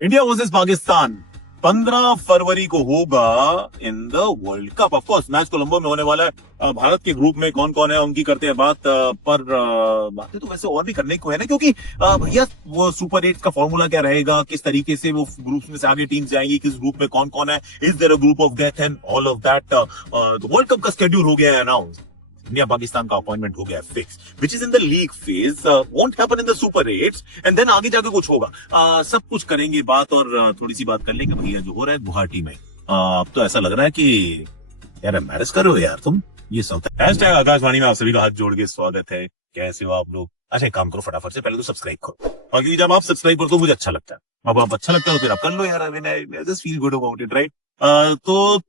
India versus Pakistan 15 फरवरी को होगा in the world cup. Of course match Colombo में होने वाला है। भारत के ग्रुप में कौन कौन है उनकी करते हैं बात, पर बातें तो वैसे और भी करने को है ना, क्योंकि भैया वो सुपर 8 का फॉर्मूला क्या रहेगा, किस तरीके से वो ग्रुप में से आगे टीम जाएंगी, किस ग्रुप में कौन कौन है, is there a group of death and all of that. World cup का शेड्यूल हो गया है अनाउंस। इंडिया पाकिस्तान का अपॉइंटमेंट हो गया fix, which is in the league phase, won't happen in the super 8 and then आगे जाके कुछ होगा। सब कुछ करेंगे बात, और थोड़ी सी बात कर लेंगे भैया जो हो रहा है गुवाहाटी में। अब तो ऐसा लग रहा है कि यार एम्बैरेस कर रहे हो यार तुम। ये सब हैशटैग आकाशवाणी में आप सभी का हाथ जोड़ के स्वागत है। कैसे हो आप लोग? अच्छा एक काम करो, फटाफट से पहले तो सब्सक्राइब करो, और क्योंकि जब आप सब्सक्राइब करो तो मुझे अच्छा लगता है। अब आप अच्छा लगता है तो फिर आप कर लो यार। I just feel good about it, right? तो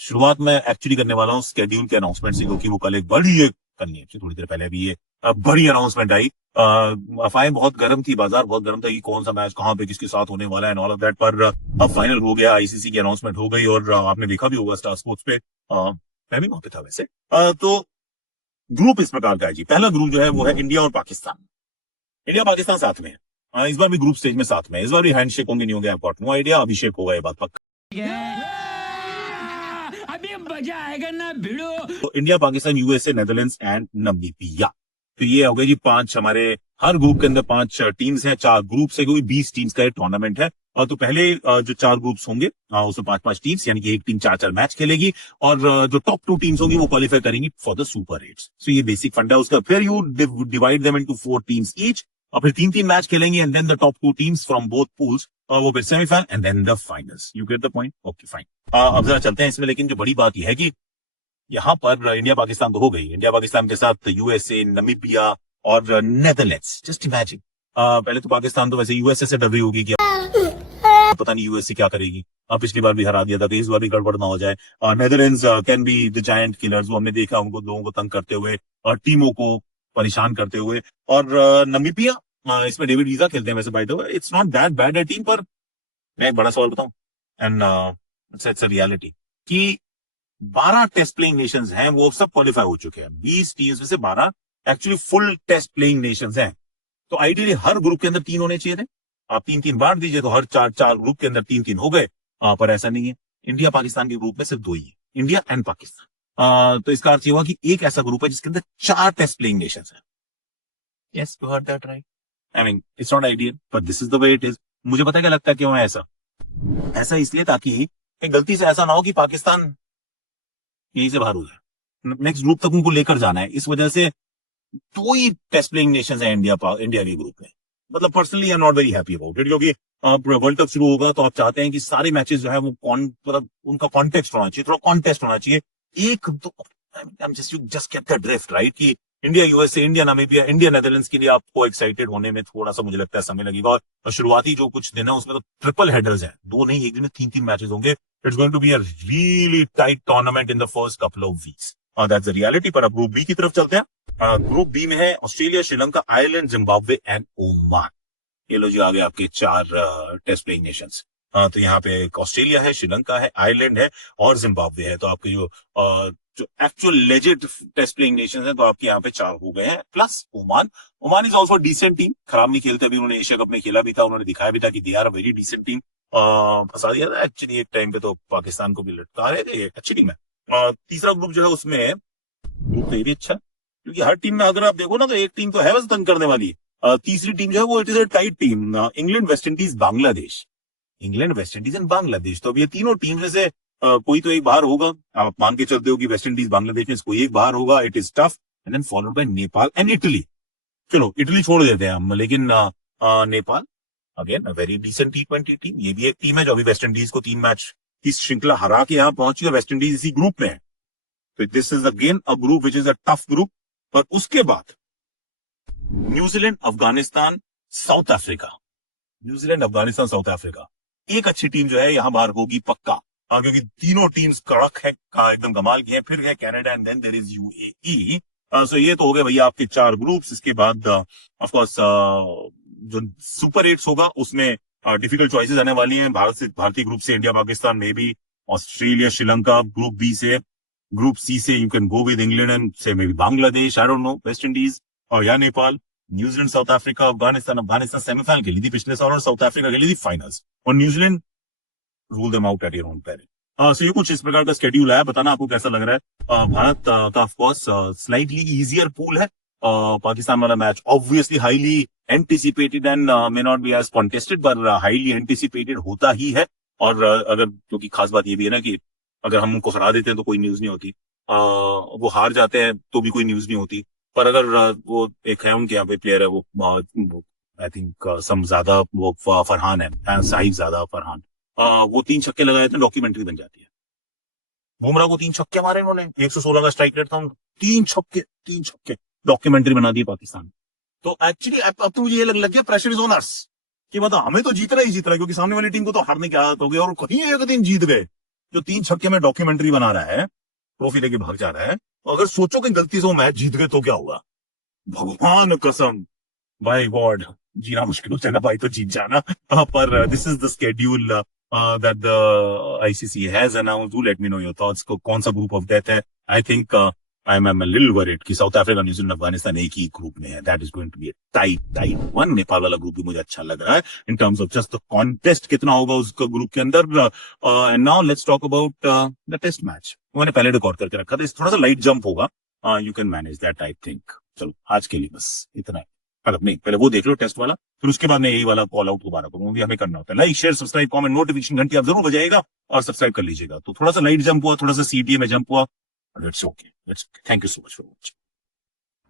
शुरुआत में एक्चुअली करने वाला हूँ स्केड्यूल के अनाउंसमेंट से, क्योंकि वो कल एक बड़ी करनी है। थोड़ी देर पहले भी ये बड़ी अनाउंसमेंट आई। अफवाहें बहुत गर्म थी, बाजार बहुत गर्म था कि कौन सा मैच कहां पे किसके साथ होने वाला है, ऑल ऑफ दैट। पर अब फाइनल हो गया, आईसीसी की अनाउंसमेंट हो गई, और आपने देखा भी होगा स्टार स्पोर्ट्स पे। मैं भी वहां पे था वैसे। तो ग्रुप इस प्रकार का है जी। पहला ग्रुप जो है वो है इंडिया और पाकिस्तान। इंडिया पाकिस्तान साथ में है। इस बार भी ग्रुप स्टेज में साथ में। इस बार भी हैंडशेक होंगे नहीं होंगे, आई गॉट नो आइडिया। अभिषेक होगा ये बात पक्का। अभी मजा आएगा ना भिड़ो। तो India Pakistan USA Netherlands and Namibia. तो ये हो गए जी 5 हमारे। हर ग्रुप के अंदर 5 टीम्स हैं, 4 ग्रुप है, क्योंकि 20 टीम्स का टूर्नामेंट है। और तो पहले जो 4 ग्रुप्स होंगे उसमें 5-5 टीम्स, यानी कि एक टीम 4-4 मैच खेलेगी, और जो टॉप 2 टीम्स होंगी वो क्वालिफाई करेंगी फॉर द सुपर 8। सो ये बेसिक फंडा है उसका। फिर you divide them into 4 teams each, और फिर 3-3 मैच खेलेंगे, and then the top 2 teams from both pools, वो फिर semifinal and then the finals. You get the point? Okay fine. अब जरा चलते हैं इसमें, लेकिन जो बड़ी बात यह है कि यहाँ पर इंडिया पाकिस्तान तो हो गई। इंडिया पाकिस्तान के साथ यूएसए, नामीबिया और नेदरलैंड्स। जस्ट इमेजिन, पहले तो पाकिस्तान तो वैसे यूएसए से डर रही होगी कि पता नहीं यूएसए क्या करेगी। पिछली बार भी हरा दिया था, तो इस बार भी गड़बड़ ना हो जाए। Netherlands can be the giant killers, वो हमने देखा उनको, लोगों को तंग करते हुए और टीमों को परेशान करते हुए। और नामीबिया, इसमें डेविड वीजा खेलते हैं वैसे, by the way it's not that bad a team. पर मैं एक बड़ा सवाल बताऊं, एंड इट्स अ रियलिटी, कि 12 टेस्ट प्लेइंग नेशंस हैं, वो सब क्वालिफाई हो चुके हैं। 20 टीम्स में से 12 actually full test playing nations हैं। तो आइडियली हर ग्रुप के अंदर 3 होने चाहिए थे। आप 3-3 बांट दीजिए तो हर 4 ग्रुप के अंदर 3-3 हो गए। पर ऐसा नहीं है। इंडिया पाकिस्तान के ग्रुप में सिर्फ 2 ही है, इंडिया एंड पाकिस्तान। तो इसका अर्थ ये हुआ कि एक ऐसा ग्रुप है जिसके अंदर 4 टेस्ट प्लेइंग नेशंस हैं। Yes, you heard that right. I mean it's not ideal, but this is the way it is. मुझे पता है क्या लगता है क्यों है ऐसा। ऐसा इसलिए ताकि गलती से ऐसा ना हो कि पाकिस्तान यहीं से बाहर हो जाए, नेक्स्ट ग्रुप तक उनको लेकर जाना है। इस वजह से 2 ही टेस्ट प्लेइंग नेशंस हैं इंडिया के ग्रुप में। मतलब personally I am not very happy about it, क्योंकि वर्ल्ड कप शुरू होगा तो आप चाहते हैं कि सारे मैचेस जो है वो मतलब उनका कॉन्टेक्स्ट होना चाहिए, थोड़ा कॉन्टेस्ट होना चाहिए। एक दो you just get the drift right, कि India USA, India Namibia, India Netherlands के लिए आपको एक्साइटेड होने में थोड़ा सा मुझे लगता है समय लगेगा। और शुरुआती जो कुछ दिन है उसमें तो ट्रिपल हेडर्स हैं, 2 नहीं, एक दिन में 3-3 मैचेस होंगे। It's going to be a really tight tournament in the first couple of weeks. That's the reality. पर अब ग्रुप बी की तरफ चलते हैं। ग्रुप बी में है Australia, Sri Lanka, Ireland, Zimbabwe and Oman. ये लो जी आ गए आपके 4 टेस्ट प्लेइंग नेशंस। तो यहाँ पे ऑस्ट्रेलिया है, श्रीलंका है, आयरलैंड है और जिम्बाब्वे है। तो आपके जो actual legit test playing nations हैं, तो आपके यहाँ पे 4 हो गए हैं, plus Oman. Oman is also decent team, खराब नहीं खेलते। अभी उन्होंने एशिया कप में खेला भी था, उन्होंने दिखाया भी था कि they are a very decent team. फंसा दिया था एक्चुअली एक टाइम पे, तो पाकिस्तान को भी लटका रहे थे, अच्छी टीम है। तीसरा ग्रुप जो है उसमें ग्रुप तो ये भी अच्छा, क्योंकि हर टीम में अगर आप देखो ना तो एक टीम तो है बस तंग करने वाली। तीसरी टीम जो है वो it is a tight team, England, West Indies, Bangladesh. England, West Indies and Bangladesh. तो अब ये तीनों टीम में से कोई तो एक बाहर होगा। आप मान के चलते हो कि वेस्ट इंडीज, बांग्लादेश में से कोई एक बाहर होगा। It is tough. And then followed by Nepal and Italy. चलो इटली छोड़ देते हैं हम, लेकिन Nepal again very decent T20 team. ये भी एक टीम है जो अभी वेस्ट इंडीज को 3 मैच की श्रृंखला हरा के यहाँ पहुंची, और वेस्ट इंडीज इसी ग्रुप में है। तो this is again a group which is a tough group. पर उसके बाद New Zealand, Afghanistan, south Africa. New Zealand, Afghanistan, south Africa. एक अच्छी टीम जो है यहाँ बाहर होगी पक्का, क्योंकि तीनों टीम्स कड़क है, एकदम कमाल की है। फिर है Canada and then there is UAE. So ये तो हो गए भैया आपके 4 ग्रुप्स। इसके बाद ऑफ कोर्स जो सुपर 8 होगा उसमें डिफिकल्ट चॉइसेस आने वाली हैं। भारतीय ग्रुप से इंडिया पाकिस्तान में भी, ऑस्ट्रेलिया, श्रीलंका। ग्रुप बी से, ग्रुप सी से you can go with England and say maybe Bangladesh, I don't know, West Indies और या Nepal. New Zealand South Africa Afghanistan semifinal खेली थी पिछले साल और साउथ अफ्रीका खेली थी फाइनल्स, और New Zealand rule them out at your own peril. So ये कुछ इस प्रकार का स्केड्यूल है, बताना आपको कैसा लग रहा है। भारत का of course slightly easier pool है। पाकिस्तान वाला match obviously highly anticipated and may not be as contested, पर हाईली एंटिसिपेटेड होता ही है। और अगर, क्योंकि खास बात ये भी है ना कि अगर हम उनको हरा देते हैं तो कोई न्यूज नहीं होती, वो हार जाते हैं तो भी कोई न्यूज नहीं होती। पर अगर वो एक है उनके यहाँ पे प्लेयर है वो आई थिंक सम ज्यादा वो फरहान है, साहिब ज्यादा फरहान, वो 3 छक्के लगाए थे, डॉक्यूमेंट्री बन जाती है। बुमराह को 3 छक्के मारे उन्होंने, 116 का स्ट्राइक रेट था उनका, 3 छक्के डॉक्यूमेंट्री बना दी पाकिस्तान। तो एक्चुअली अब तो मुझे ये लग गया प्रेशर इज ऑन अस कि मतलब हमें तो जीतना ही जीतना है, क्योंकि सामने वाली टीम को तो हारने की आदत हो गई, और कहीं एक दिन जीत गए। जो 3 छक्के में डॉक्यूमेंट्री बना रहा है, ट्रॉफी लेके भाग जा रहा है, अगर सोचो कि गलती से वो मैच जीत गए तो क्या होगा, भगवान कसम, बाय गॉड, जीना मुश्किल हो जाएगा भाई, तो जीत जाना। पर this is the schedule that the ICC has announced. Do let me know your thoughts, कौन सा ग्रुप ऑफ डेथ है। I think I am a little worried कि साउथ अफ्रीका, न्यूजीलैंड, अफगानिस्तान एक ही ग्रुप में है। That is going to be tight one. Nepal वाला group भी मुझे अच्छा लग रहा है in terms of just the contest कितना होगा उसका ग्रुप के अंदर। And now let's talk about the test match. मैंने पहले रिकॉर्ड करके रखा था, थोड़ा सा लाइट जंप होगा, you can manage that I think. चलो आज के लिए बस इतना है। मतलब नहीं, पहले वो देख लो टेस्ट वाला, फिर उसके बाद मैं यही वाला कॉल आउट दोबारा करूंगा, भी हमें करना होता है। Like share subscribe comment notification घंटी आप जरूर बजाइएगा और सब्सक्राइब कर लीजिएगा। तो थोड़ा सा लाइट जंप हुआ, थोड़ा सा सीटीए में जंप हुआ, it's okay. Thank you so much for watching.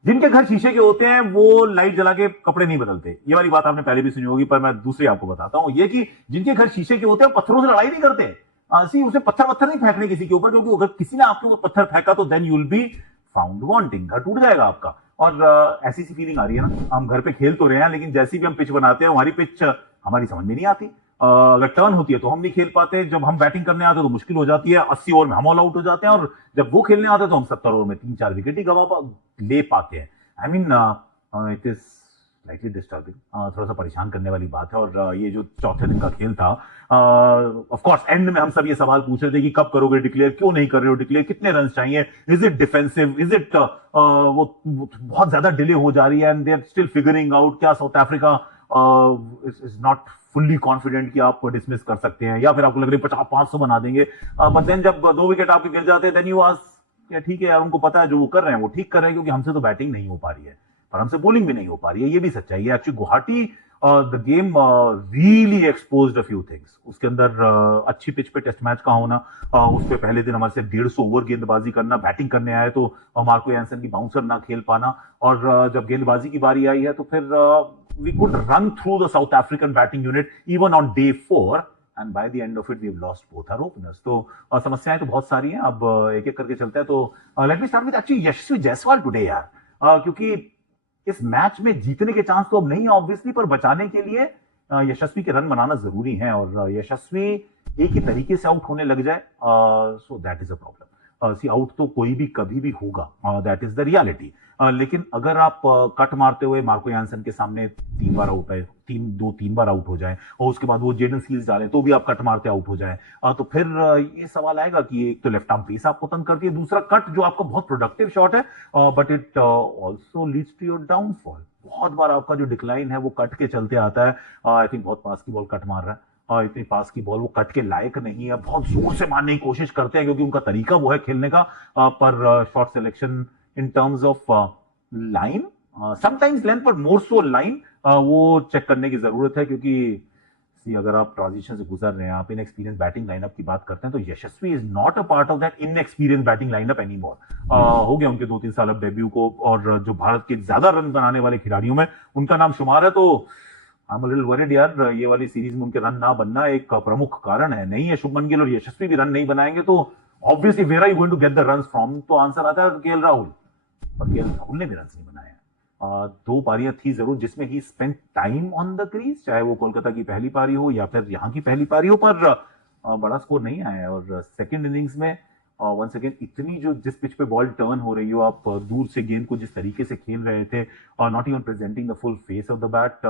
जिनके घर शीशे के होते हैं वो लाइट जला के कपड़े नहीं बदलते, ये वाली बात आपने पहले भी सुनी होगी, पर मैं दूसरी आपको बताता हूं। ये कि जिनके घर शीशे के होते हैं पत्थरों से लड़ाई नहीं करते। सी उसे पत्थर नहीं फेंकने किसी के ऊपर, क्योंकि अगर किसी ने आपके ऊपर पत्थर फेंका तो then you will be found wanting, घर टूट जाएगा आपका। और ऐसी सी फीलिंग आ रही है ना, हम घर पे खेल तो रहे हैं, लेकिन जैसी भी हम पिच बनाते हैं हमारी पिच हमारी समझ में नहीं आती। अगर टर्न होती है तो हम नहीं खेल पाते, जब हम बैटिंग करने आते हैं तो मुश्किल हो जाती है, 80 ओवर में हम ऑल आउट हो जाते हैं, और जब वो खेलने आते हैं तो हम 70 ओवर में 3-4 विकेट ही ले पाते हैं। I mean it is slightly disturbing, थोड़ा सा परेशान करने वाली बात है। और ये जो चौथे दिन का खेल था, ऑफ कोर्स एंड में हम सब ये सवाल पूछ रहे थे कि कब करोगे डिक्लेयर, क्यों नहीं कर रहे हो डिक्लेयर, कितने रन चाहिए, is it defensive, is it वो बहुत ज्यादा डिले हो जा रही है and they are still figuring out, क्या South Africa is not fully confident कि आप डिसमिस कर सकते हैं, या फिर आपको लग रही है 50-500 बना देंगे। बट देन जब 2 विकेट आपके गिर जाते हैं, देन यू आस्क ठीक है यार, उनको पता है जो वो कर रहे हैं वो ठीक कर रहे हैं, क्योंकि हमसे तो बैटिंग नहीं हो पा रही है और हमसे बॉलिंग भी नहीं हो पा रही है, ये भी सच्चाई है। Actually Guwahati the game really exposed a few things. उसके अंदर अच्छी पिच पे टेस्ट मैच का होना, उस पे पहले दिन हमारे से 150 ओवर गेंदबाजी करना, बैटिंग करने आए तो मार्को यानसन की बाउंसर ना खेल पाना, और जब गेंदबाजी की बारी आई है तो फिर we could run through the South African batting unit even on day 4, and by the end of it we have lost both our openers. तो समस्याएं तो बहुत सारी हैं, अब एक एक करके चलते हैं। तो let me start with actually Yashasvi Jaiswal today यार, क्योंकि इस मैच में जीतने के चांस तो अब नहीं है ऑब्वियसली, पर बचाने के लिए यशस्वी के रन बनाना जरूरी है, और यशस्वी एक ही तरीके से आउट होने लग जाए so that is a problem. See out तो कोई भी कभी भी होगा, दैट इज द रियलिटी। लेकिन अगर आप कट मारते हुए मार्को यानसन के सामने 3 बार आउट है, 3 बार आउट हो जाए, और उसके बाद वो जेडन सील्स डालें तो भी आप कट मारते आउट हो जाए, तो फिर ये सवाल आएगा कि एक तो लेफ्ट आर्म पेस आपको तंग करती है, दूसरा कट जो आपका बहुत प्रोडक्टिव शॉट है, but it also leads to your downfall. बहुत बार आपका जो डिक्लाइन है वो कट के चलते आता है। आई थिंक बहुत पास की बॉल कट मार रहा है, और इतनी पास की बॉल वो कट के लायक नहीं है, बहुत जोर से मारने की कोशिश करते हैं क्योंकि उनका तरीका वो है खेलने का, पर shot selection in terms of line, sometimes length, पर मोर सो लाइन, वो चेक करने की जरूरत है। क्योंकि अगर आप ट्रांजिशन से गुजर रहे हैं, आप इनएक्सपीरियंस बैटिंग लाइनअप की बात करते हैं, तो Yashasvi is not a part of that inexperience batting lineup any more. हो गया उनके 2-3 साल अब डेब्यू को, और जो भारत के ज्यादा रन बनाने वाले खिलाड़ियों में उनका नाम शुमार है। तो I am a little worried यार, ये वाली सीरीज में उनके रन ना बनना एक प्रमुख कारण है। नहीं है शुभमन गिल और यशस्वी भी रन नहीं बनाएंगे तो obviously where are you going to get the runs from, तो आंसर आता है केएल राहुल, और केएल राहुल ने भी रन नहीं बनाए। 2 पारियां थी जरूर जिसमें ही spend time on the crease, चाहे वो कोलकाता की पहली पारी हो या फिर यहाँ की पहली पारी हो, पर बड़ा स्कोर नहीं आया। और सेकेंड इनिंग्स में वंस अगेन इतनी जो जिस पिच पे बॉल टर्न हो रही हो, आप दूर से गेंद को जिस तरीके से खेल रहे थे, not even presenting the full face of the bat,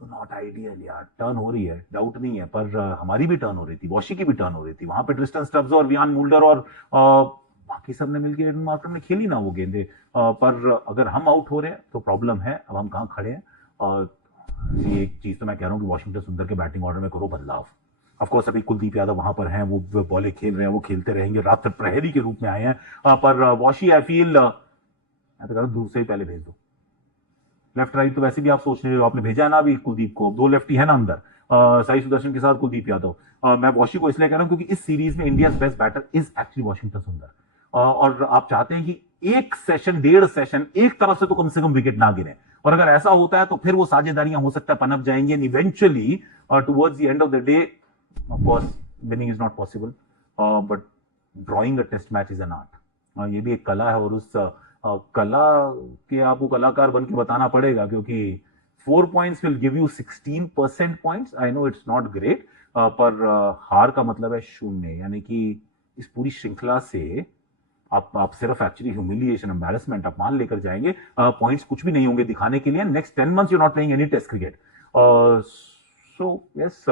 not ideal यार। टर्न हो रही है, डाउट नहीं है, पर हमारी भी टर्न हो रही थी, वॉशी की भी टर्न हो रही थी, वहां पे ट्रिस्टन स्टब्स और वियान मुल्डर और बाकी सब ने मिलकर एडन मार्करम ने खेली ना वो गेंदे, पर अगर हम आउट हो रहे हैं तो प्रॉब्लम है। अब हम कहाँ खड़े हैं? ये एक चीज तो मैं कह रहा हूँ कि वाशिंगटन सुंदर के बैटिंग ऑर्डर में करो बदलाव। ऑफकोर्स अभी कुलदीप यादव वहां पर हैं, वो बॉलें खेल रहे हैं, वो खेलते रहेंगे, रात्र प्रहरी के रूप में आए हैं, पर वॉशी आई फील मैं तो कह रहा हूँ दूसरे ही पहले भेज दो। लेफ्ट राइट तो वैसे भी आप सोच रहे हो, आपने भेजा है ना अभी कुलदीप को, 2 लेफ्टी है ना अंदर, साई सुदर्शन के साथ कुलदीप यादव। मैं वॉशी को इसलिए कह रहा हूं क्योंकि इस सीरीज में India best batter is actually Washington Sundar, और आप चाहते हैं कि एक सेशन 1.5 सेशन एक तरफ से तो कम से कम विकेट ना गिरे, और अगर ऐसा होता है तो फिर वो साझेदारियां हो सकता है पनप जाएंगी, and eventually towards the end of the day of course winning is not possible, but drawing a test match is an art. ये भी एक कला है, और उस कला के आपको कलाकार बन के बताना पड़ेगा, क्योंकि 4 points will give you 16% points. I know it's not great, पर हार का मतलब है 0, यानी कि इस पूरी श्रृंखला से आप सिर्फ एक्चुअली ह्यूमिलिएशन, एम्बैरेसमेंट, अपमान लेकर जाएंगे, पॉइंट्स कुछ भी नहीं होंगे दिखाने के लिए। Next 10 months you're not playing any test cricket. So yes,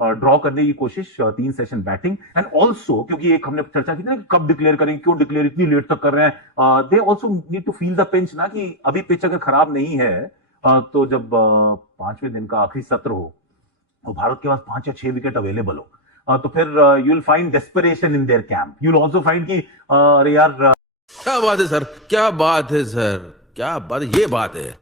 draw करने की कोशिश, 3 सेशन बैटिंग, एंड ऑल्सो क्योंकि एक हमने चर्चा की थी ना कि कब डिक्लेयर करेंगे, क्यों डिक्लेयर इतनी लेट तक कर रहे हैं, they also need to feel the pinch ना, कि अभी पिच अगर खराब नहीं है तो जब 5वें दिन का आखिरी सत्र हो तो भारत के पास 5 या 6 विकेट अवेलेबल हो, तो फिर you will find desperation in their camp. You will also find कि अरे यार क्या बात है सर, क्या बात है सर, क्या बात, ये बात है।